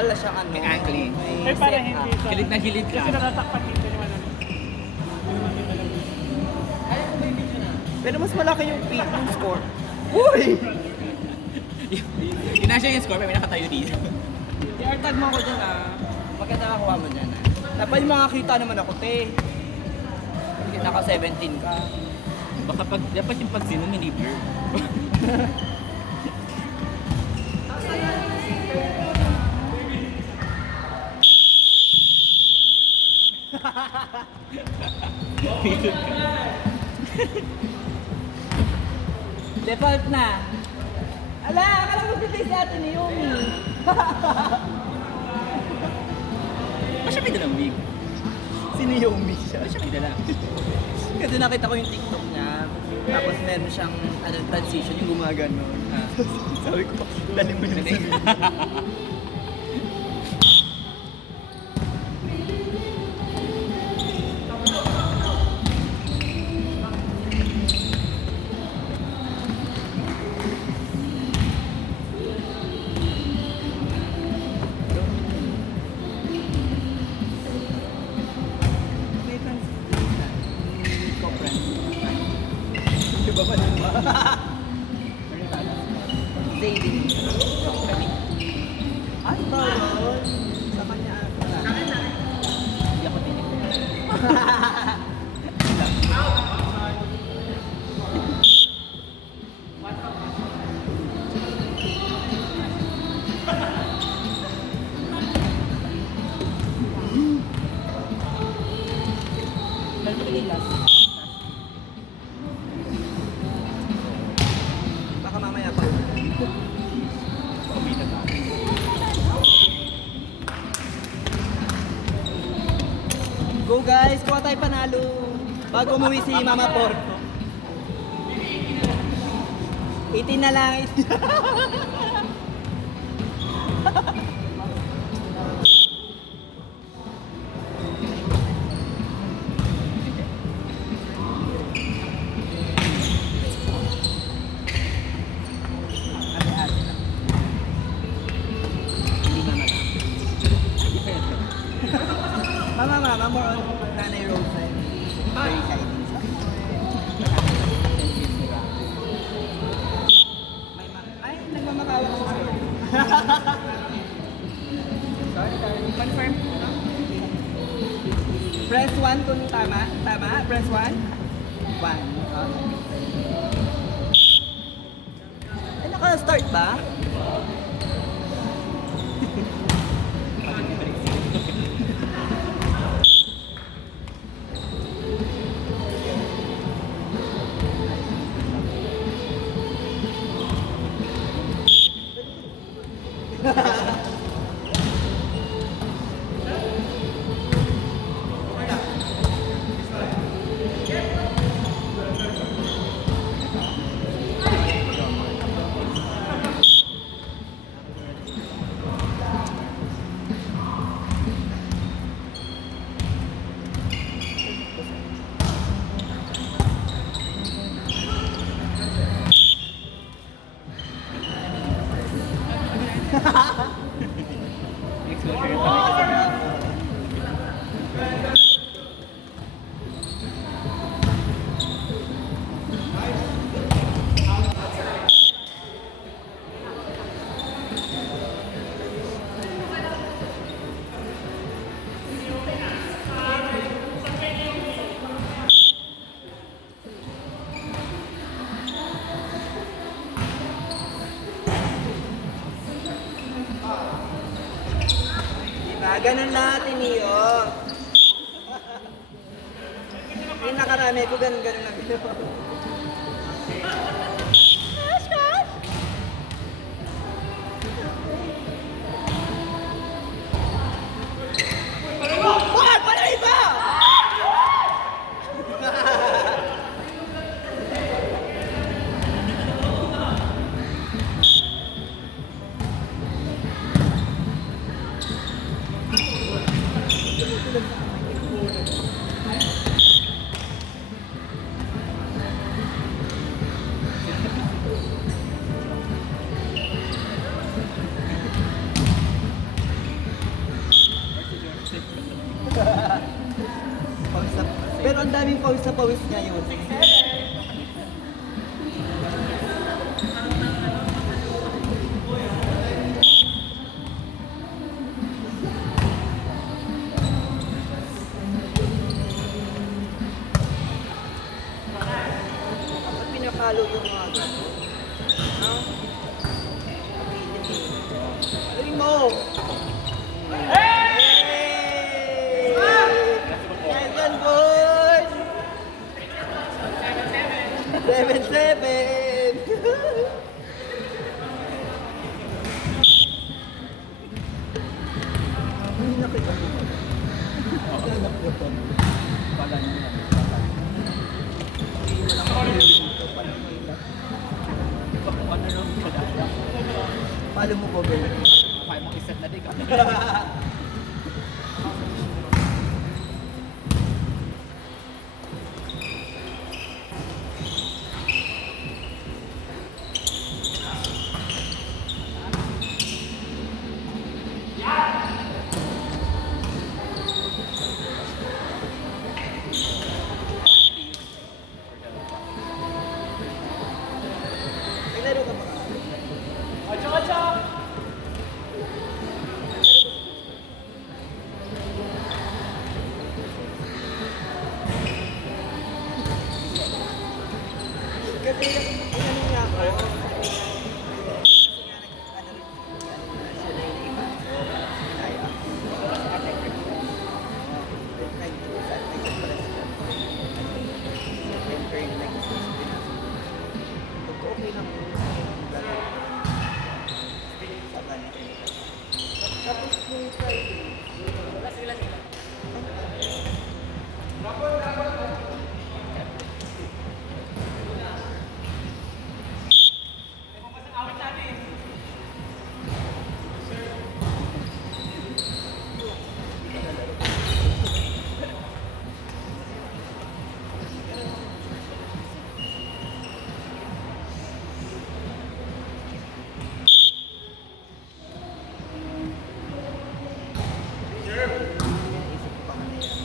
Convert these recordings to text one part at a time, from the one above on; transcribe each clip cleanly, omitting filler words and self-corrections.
pala siyang ano. May angling. Eh, parang hindi siya. Hilit na hilit ka. Kasi natatakpan dito yung ano. Pero mas malaki yung peak ng score. Uy! Yun na siya yung score, may nakatayo dito. I-artag mo ako dyan Maganda nakakuha mo dyan Dapat makakita naman ako, te. Naka 17 ka. Baka dapat yung pag-zoom mo, hindi blur. Default na. Ala, akala mo bitay sa atin ni Yumi. Ba't siya may dalang wig? Sino Yumi siya? Ba't siya may dala? Kasi nakita ko yung TikTok niya. Tapos meron siyang transition, yung gumagano. Sabi ko, dali mo yung sabi. Diba ba naman? Dating. Ay, ba yun? Sa kanya ata. Hindi ako tinig. Baka mamaya pa. Kumita ka. Go guys, kuha tayo panalo. Bago umuwi si Mama Porto. 18 na lang. Mama, more on Nanay Rose. Very exciting. Ay, nagmamakawak sa story. Sorry. Confirm. Press 1 kung tama. Tama? Press 1? 1. Ay, naka-start ba? Exposure yung kami kasi. Ganun lahat, Iniyo. Yung nakarami ko, ganun na gano'n. Bakit? Para iba! Pawis na, pero ang daming pawis na pawis ngayon. Ba't pinapalo yung mga gano'n? No? Galing mo! Hey! Nice one, boys! 7-7! Hindi nakita ko. Pala niya. Ano lang siya dahil. Palo mo po, Ben. Kaya mo iset na din ka. Naglaro ka ba? Kasi ano nga ako, kasi nga ano rin, siya na yung iba. Kaya, okay lang po. Tapos kung Friday, isip ko pa nga na yan.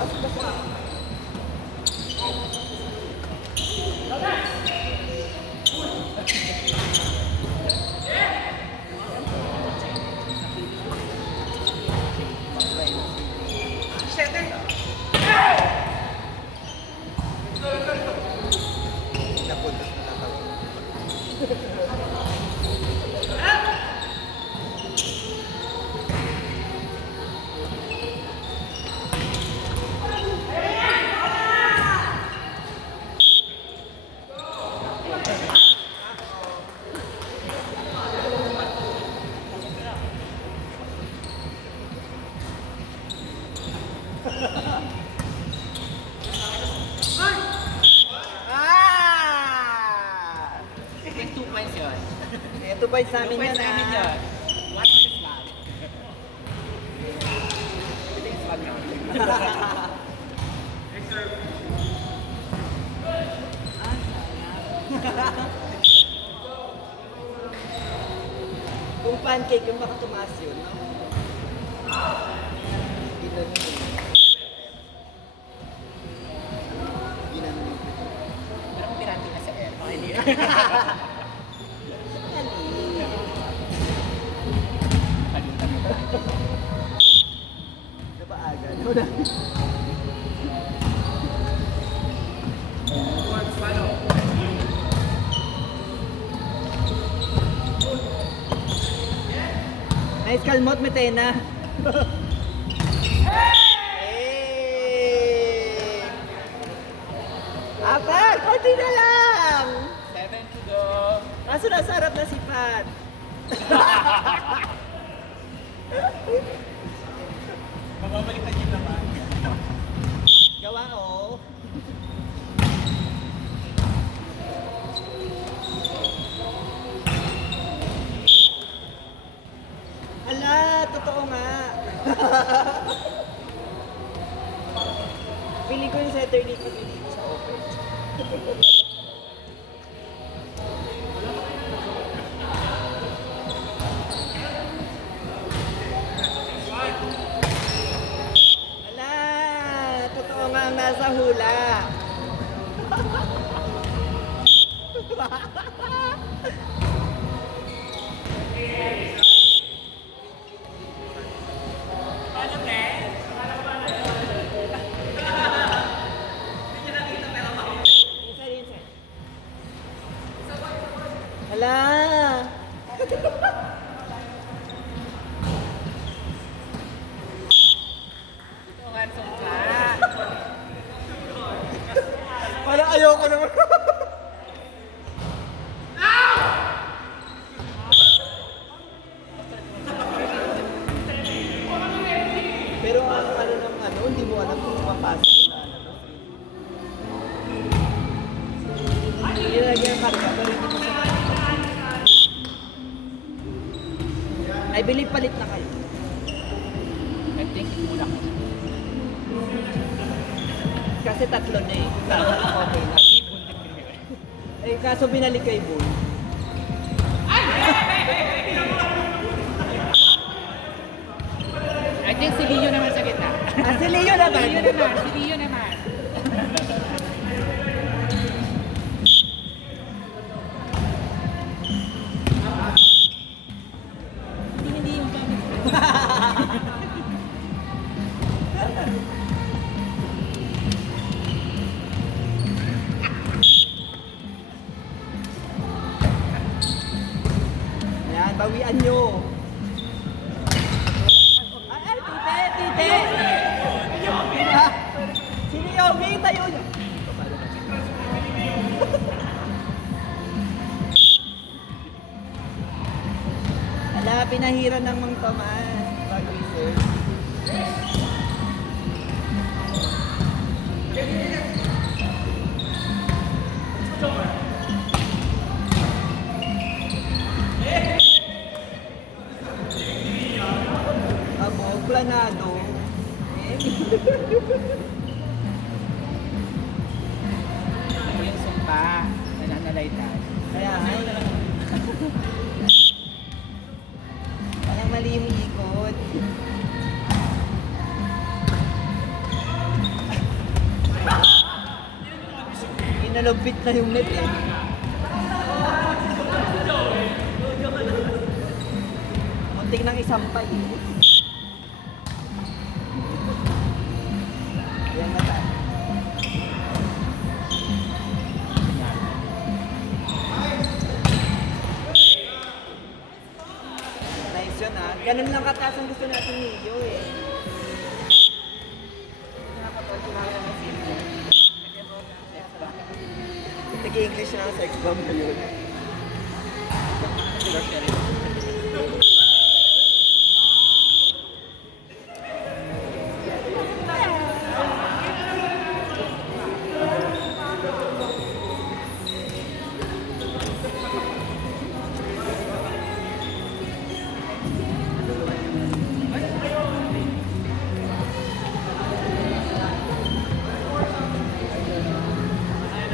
Basta. Napunta sa tatawag. Ah! 2 points yun. Ito ba sa amin 2 yan points namin ah? yun. What is that? Ito yung swag namin. Kung pancake, kung baka tumaas yun, no? Ginanon yun. Ginanon yun. Pero kung pirati na sa air, baka hindi. Napaaga. Nice kalmot, Metena. Hey! Apat! Konti na lang! 7 to go. Kaso nasa harap na si Pat. Mababalikan niyo naman. Gawa oh. Ala, totoo nga. Feeling ko yung Saturday pag hindi ko sa open. Hala! Ito nga, sungka. Parang ayoko naman. Pero ang ano ng ano, hindi mo alam kung papasok na ano. Nilagyan ang karga, pero hindi mo siya. I believe palit na kayo. I think muna ko. Kasi tatlo na eh. Tama lang, okay na. Eh, kaso binalik kay Bull. I think si Leo naman sa gitna. Ah, si Leo naman. Si Leo naman. Hindi yung gamit ko. Yan, bawian nyo. Ay, tite! Ha? Si Leo, may tayo nyo. Ala, pinahiran ng Mang Tomas. Pag-research. Abo, planado. Yung sumpa. Nananalaytan. Kaya, ay. Parang mali yung ikot. Inalupit na yung net eh. Muntik nang isampay eh. Yan na tayo. Nice yun ah. Ganun lang kataas ang gusto natin ni Iyo eh. Nag-English na sex bomb na yun.